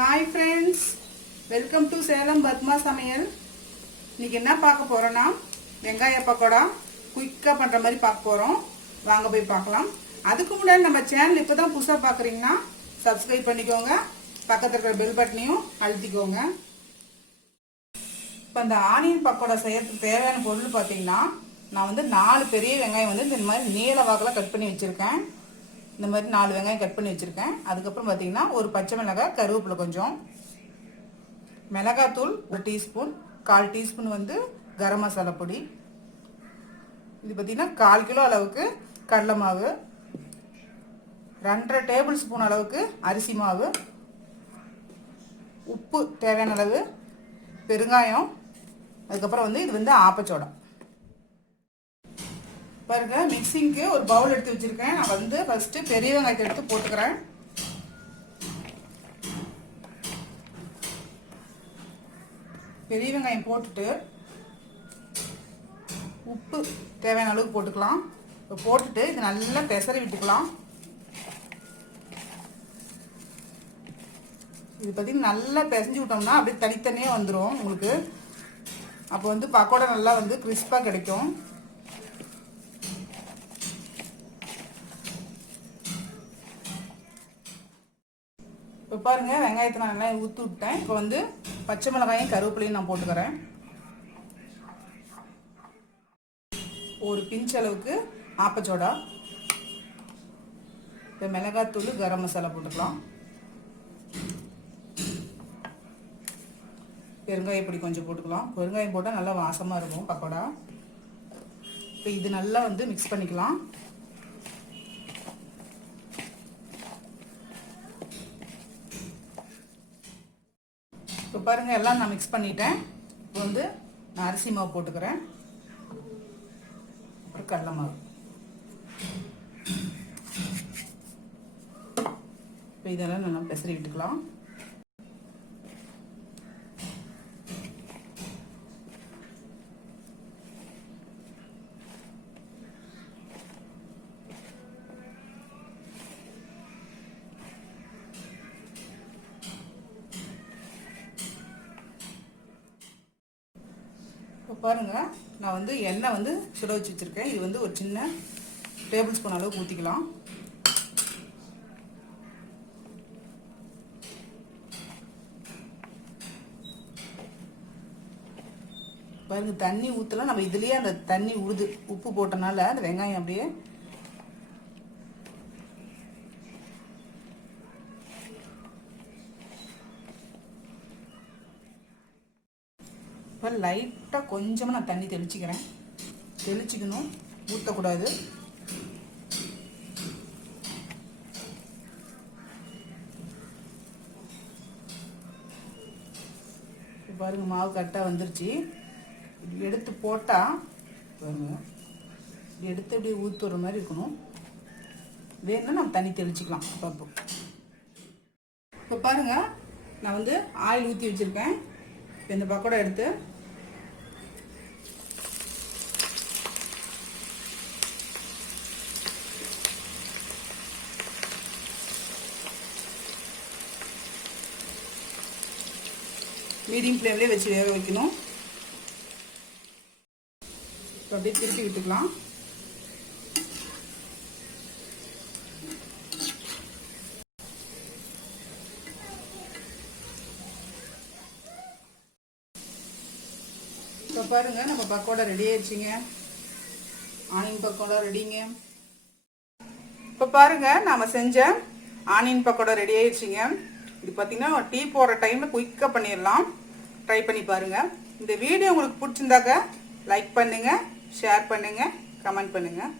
Hi friends, welcome to Salem Padma சமையல். இன்னைக்கு என்ன பார்க்க போறோம்னா வெங்காய பக்கோடா குயிக்காக பண்ணுற மாதிரி பார்க்க போகிறோம். வாங்க போய் பார்க்கலாம். அதுக்கு முன்னாடி நம்ம சேனல் இப்போ தான் புதுசாக பார்க்குறீங்கன்னா சப்ஸ்கிரைப் பண்ணிக்கோங்க, பக்கத்தில் இருக்கிற பெல் பட்டனையும் அழுத்திக்கோங்க. இப்போ இந்த ஆனியன் பக்கோடா செய்யறதுக்கு தேவையான பொருள் பார்த்தீங்கன்னா, நான் வந்து 4 பெரிய வெங்காயம் வந்து இந்த மாதிரி நீள வாக்கில் கட் பண்ணி வச்சுருக்கேன். இந்த மாதிரி 4 வெங்காயம் கட் பண்ணி வச்சுருக்கேன். அதுக்கப்புறம் பார்த்தீங்கன்னா ஒரு பச்சை மிளகாய், கருவேப்பிலை கொஞ்சம், மிளகாத்தூள் 1 டீஸ்பூன், 1/4 டீஸ்பூன் வந்து கரம் மசாலா பொடி, இது பார்த்தீங்கன்னா 1/4 கிலோ அளவுக்கு கடலை மாவு, 2.5 டேபிள் ஸ்பூன் அளவுக்கு அரிசி மாவு, உப்பு தேவையான அளவு, பெருங்காயம், அதுக்கப்புறம் வந்து இது வந்து ஆப்பச்சோடா. பாருங்க, மிக்சிங்க்கு ஒரு பவுல் எடுத்து வச்சிருக்கேன். நான் வந்து ஃபர்ஸ்ட் பெரிய வெங்காயத்தை எடுத்து போட்டுக்கிறேன். பெரிய வெங்காயம் போட்டுட்டு உப்பு தேவையான அளவுக்கு போட்டுக்கலாம். இப்போ போட்டுட்டு இது நல்லா பெசரி விட்டுக்கலாம். இது பார்த்தீங்கன்னா நல்லா பிசைஞ்சு விட்டோம்னா அப்படியே தனித்தனியாக வந்துடும் உங்களுக்கு. அப்போ வந்து பக்கோடா நல்லா வந்து கிறிஸ்பாக கிடைக்கும். இப்போ பாருங்க, வெங்காயத்தை நான் நல்லா ஊற்றி விட்டேன். இப்போ வந்து பச்சை மிளகாயும் கருவேப்பிலையும் நான் போட்டுக்கிறேன். ஒரு பிஞ்ச் அளவுக்கு ஆப்பச்சோடா, இப்போ மிளகாத்தூள், கரம் மசாலா போட்டுக்கலாம். பெருங்காயம் பொடி கொஞ்சம் போட்டுக்கலாம். பெருங்காயம் போட்டால் நல்லா வாசமாக இருக்கும் பக்கோடா. இப்போ இது நல்லா வந்து மிக்ஸ் பண்ணிக்கலாம். இப்போ பாருங்கள், எல்லாம் நான் மிக்ஸ் பண்ணிட்டேன். இப்போ வந்து நான் அரிசி மாவு போட்டுக்கிறேன், அப்புறம் கடலை மாவு. இப்போ இதெல்லாம் நல்லா பெசரி விட்டுக்கலாம். இப்போ பாருங்கள், நான் வந்து எண்ணெய் வந்து சுட வச்சு வச்சுருக்கேன். இது வந்து ஒரு சின்ன டேபிள் ஸ்பூன் அளவுக்கு ஊற்றிக்கலாம். பாருங்கள், தண்ணி ஊற்றலாம். நம்ம இதுலேயே அந்த தண்ணி உழுது உப்பு போட்டனால அந்த வெங்காயம் அப்படியே இப்போ லைட்டாக கொஞ்சமாக நான் தண்ணி தெளிச்சிக்கிறேன். தெளிச்சிக்கணும், ஊற்றக்கூடாது. பாருங்க, மாவு கரெக்டாக வந்துருச்சு. எடுத்து போட்டால் பாருங்க, எடுத்து அப்படியே ஊற்றுற மாதிரி இருக்கணும். வேணும்னா நம்ம தண்ணி தெளிச்சிக்கலாம் அப்பப்போ. இப்போ பாருங்கள், நான் வந்து ஆயில் ஊற்றி வச்சுருக்கேன். இப்போ இந்த பக்கோடா எடுத்து மீடியம் ஃப்ளேம்லேயே வச்சு வேக வைக்கணும். இப்போ அப்படியே திருப்பி விட்டுக்கலாம். இப்போ பாருங்க, நம்ம பக்கோடா ரெடி ஆயிடுச்சுங்க. ஆனியன் பக்கோடா ரெடிங்க. இப்போ பாருங்க, நாம செஞ்ச ஆனியன் பக்கோடா ரெடி ஆயிடுச்சுங்க. இது பார்த்தீங்கன்னா டீ போடுற டைமில் குயிக்காக பண்ணிடலாம். ட்ரை பண்ணி பாருங்கள். இந்த வீடியோ உங்களுக்கு பிடிச்சிருந்தாக்க லைக் பண்ணுங்கள், ஷேர் பண்ணுங்கள், கமெண்ட் பண்ணுங்கள்.